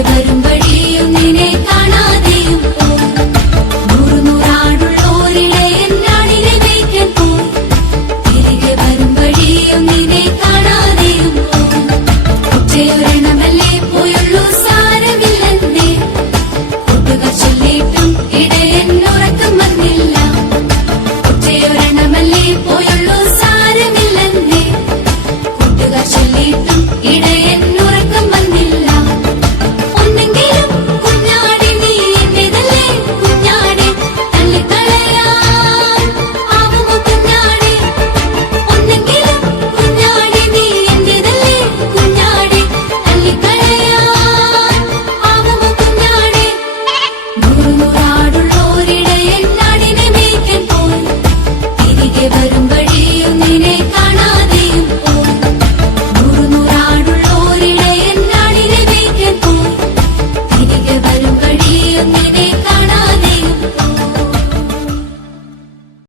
വരും നിന്നെ കാണാതെയും നിന്നെ കാണാതെയും വരും വഴിയും നിന്നെ